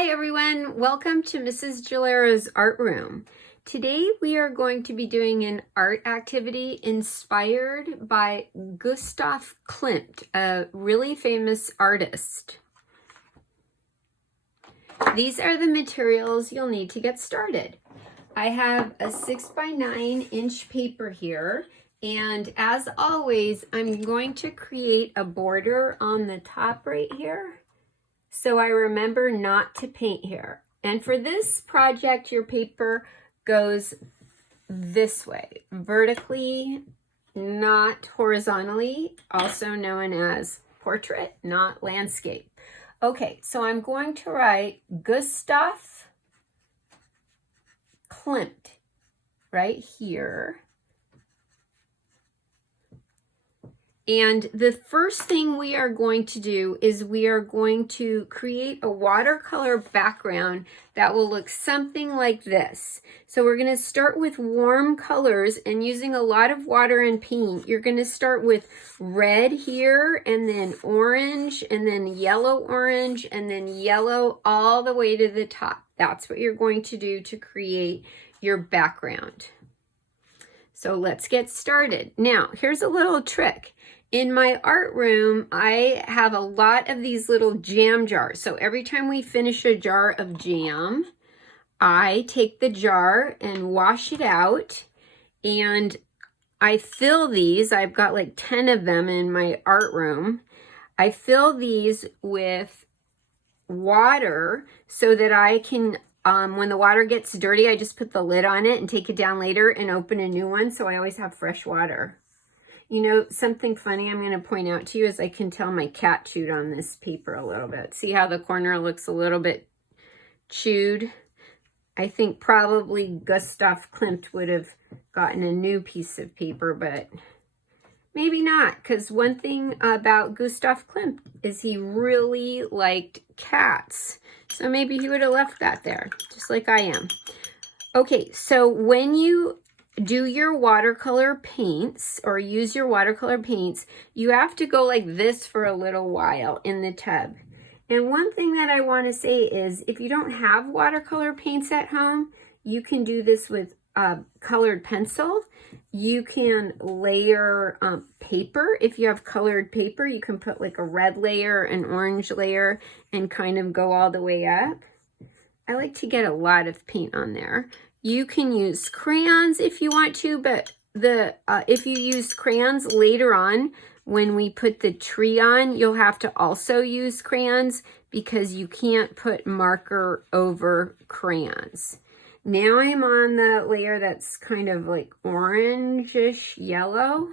Hi everyone, welcome to Mrs. Gelaro's art room. Today we are going to be doing an art activity inspired by Gustav Klimt, a really famous artist. These are the materials you'll need to get started. I have a 6x9" paper here, and as always I'm going to create a border on the top right here. So I remember not to paint here. And for this project, your paper goes this way, vertically, not horizontally, also known as portrait, not landscape. Okay, so I'm going to write Gustav Klimt right here. And the first thing we are going to do is we are going to create a watercolor background that will look something like this. So we're going to start with warm colors and using a lot of water and paint. You're going to start with red here and then orange and then yellow orange and then yellow all the way to the top. That's what you're going to do to create your background. So let's get started. Now, here's a little trick. In my art room, I have a lot of these little jam jars. So every time we finish a jar of jam, I take the jar and wash it out and I fill these. I've got like 10 of them in my art room. I fill these with water so that I can, when the water gets dirty, I just put the lid on it and take it down later and open a new one. So I always have fresh water. You know, something funny I'm going to point out to you is I can tell my cat chewed on this paper a little bit. See how the corner looks a little bit chewed? I think probably Gustav Klimt would have gotten a new piece of paper, but maybe not, because one thing about Gustav Klimt is he really liked cats. So maybe he would have left that there, just like I am. Okay, so when you do your watercolor paints or use your watercolor paints, you have to go like this for a little while in the tub. And one thing that I want to say is if you don't have watercolor paints at home, you can do this with colored pencil. You can layer paper. If you have colored paper, you can put like a red layer, an orange layer, and kind of go all the way up. I like to get a lot of paint on there. You can use crayons if you want to, but if you use crayons later on, when we put the tree on, you'll have to also use crayons because you can't put marker over crayons. Now I'm on the layer that's kind of like orangish yellow.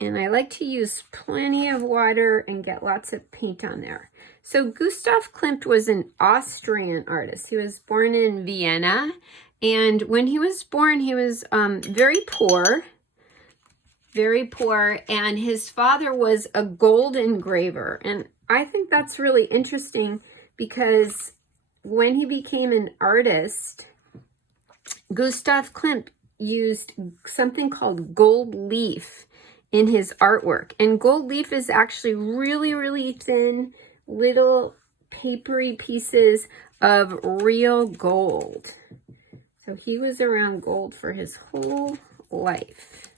And I like to use plenty of water and get lots of paint on there. So Gustav Klimt was an Austrian artist. He was born in Vienna. And when he was born, he was very poor. And his father was a gold engraver. And I think that's really interesting because when he became an artist, Gustav Klimt used something called gold leaf in his artwork. And gold leaf is actually really, really thin, little papery pieces of real gold. So he was around gold for his whole life.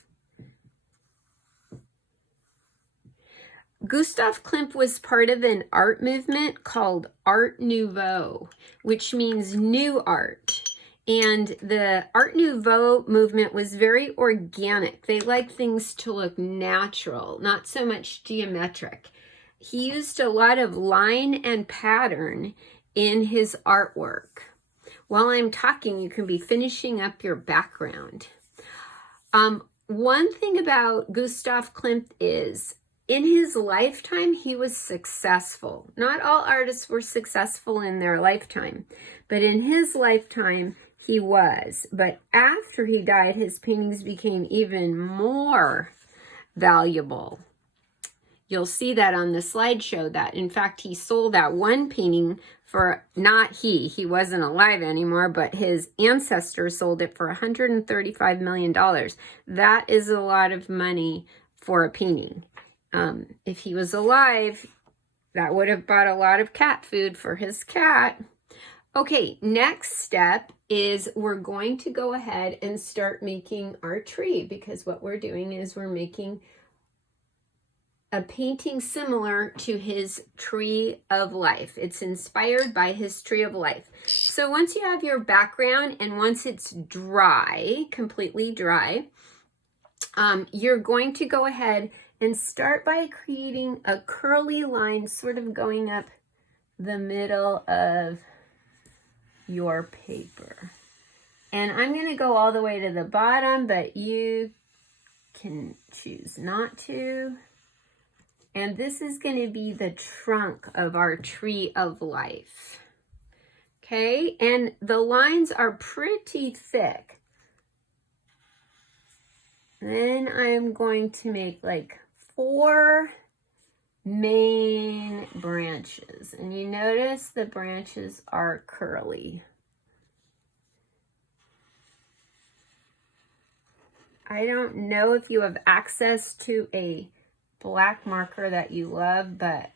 Gustav Klimt was part of an art movement called Art Nouveau, which means new art. And the Art Nouveau movement was very organic. They liked things to look natural, not so much geometric. He used a lot of line and pattern in his artwork. While I'm talking, you can be finishing up your background. One thing about Gustav Klimt is in his lifetime, he was successful. Not all artists were successful in their lifetime, but in his lifetime, he was. But after he died, his paintings became even more valuable. You'll see that on the slideshow that, in fact, he sold that one painting for, not he wasn't alive anymore, but his ancestors sold it for $135 million. That is a lot of money for a painting. If he was alive, That would have bought a lot of cat food for his cat. Okay, next step is we're going to go ahead and start making our tree, because what we're doing is we're making a painting similar to his tree of life. It's inspired by his tree of life. So once you have your background and once it's dry, completely dry, you're going to go ahead and start by creating a curly line sort of going up the middle of your paper. And I'm going to go all the way to the bottom, but you can choose not to. And this is going to be the trunk of our tree of life. Okay, and the lines are pretty thick. Then I'm going to make like 4 main branches. And you notice the branches are curly. I don't know if you have access to a black marker that you love, but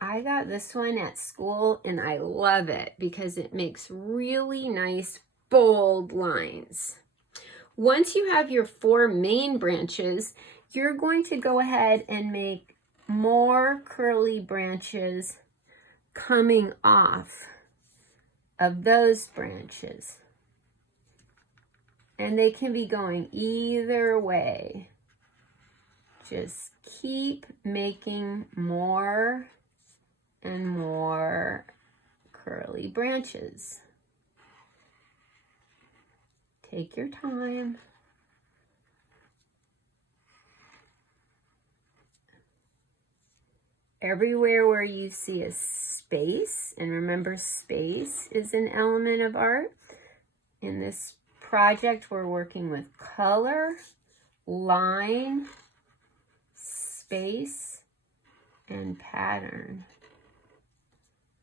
I got this one at school and I love it because it makes really nice bold lines. Once you have your 4 main branches, you're going to go ahead and make more curly branches coming off of those branches. And they can be going either way. Just keep making more and more curly branches. Take your time. Everywhere where you see a space, and remember space is an element of art. In this project, we're working with color, line, space, and pattern.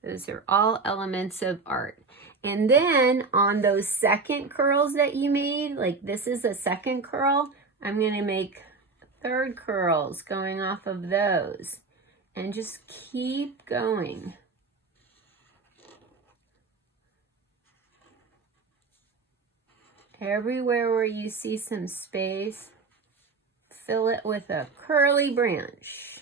Those are all elements of art. And then on those second curls that you made, like this is a second curl, I'm going to make 3rd curls going off of those. And just keep going. Everywhere where you see some space, fill it with a curly branch.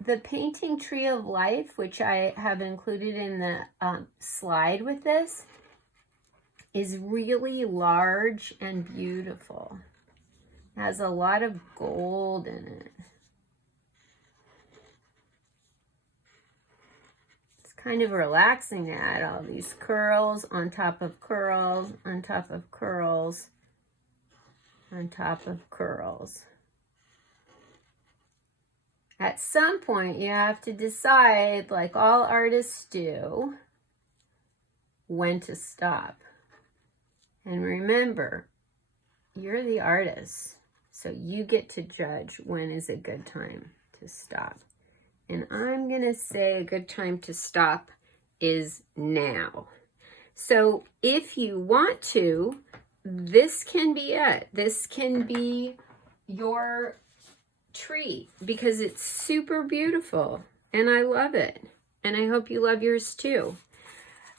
The painting Tree of Life, which I have included in the slide with this, is really large and beautiful. It has a lot of gold in it. It's kind of relaxing to add all these curls on top of curls, on top of curls, on top of curls. At some point, you have to decide, like all artists do, when to stop. And remember, you're the artist, so you get to judge when is a good time to stop. And I'm going to say a good time to stop is now. So if you want to, this can be it. This can be your tree because it's super beautiful and I love it. And I hope you love yours too.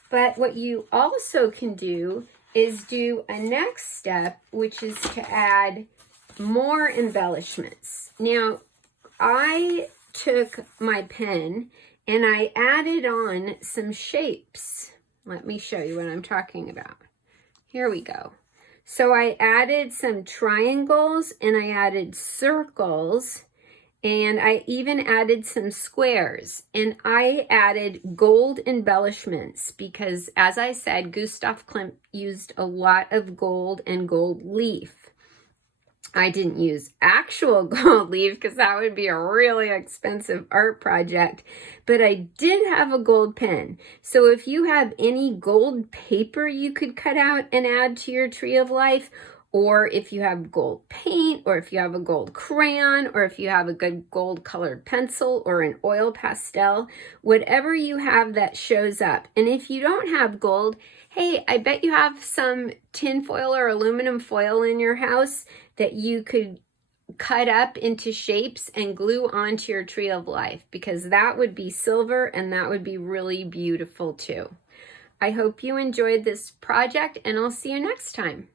But what you also can do is do a next step, which is to add more embellishments. Now, I took my pen and I added on some shapes. Let me show you what I'm talking about. Here we go. So I added some triangles and I added circles and I even added some squares, and I added gold embellishments because, as I said, Gustav Klimt used a lot of gold and gold leaf. I didn't use actual gold leaf because that would be a really expensive art project, but I did have a gold pen. So if you have any gold paper you could cut out and add to your Tree of Life, or if you have gold paint, or if you have a gold crayon, or if you have a good gold colored pencil or an oil pastel, whatever you have that shows up. And if you don't have gold, hey, I bet you have some tin foil or aluminum foil in your house that you could cut up into shapes and glue onto your tree of life, because that would be silver and that would be really beautiful too. I hope you enjoyed this project, and I'll see you next time.